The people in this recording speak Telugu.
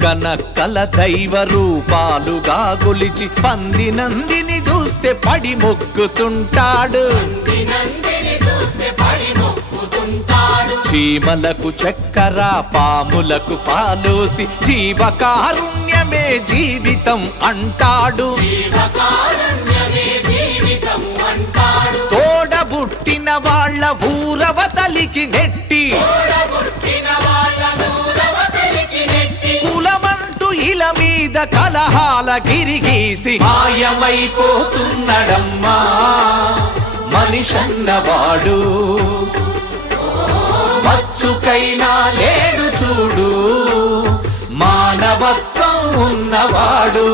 కుక్కనక్కల దైవ రూపాలుగా గొలిచి పంది నందిని చూస్తే పడి మొక్కుతుంటాడు. చీమలకు చక్కెర పాములకు పాలోసి జీవకారుణ్యమే జీవితం అంటాడు. తోడబుట్టిన వాళ్ళ ఊరవతలికి నెట్టి కులమంటూ ఇల మీద కలహాల గిరిగీసి మాయమైపోతున్నడమ్మా మనిషన్నవాడు. మచ్చుకైనా లేడు చూడు మానవత్వం ఉన్నవాడు.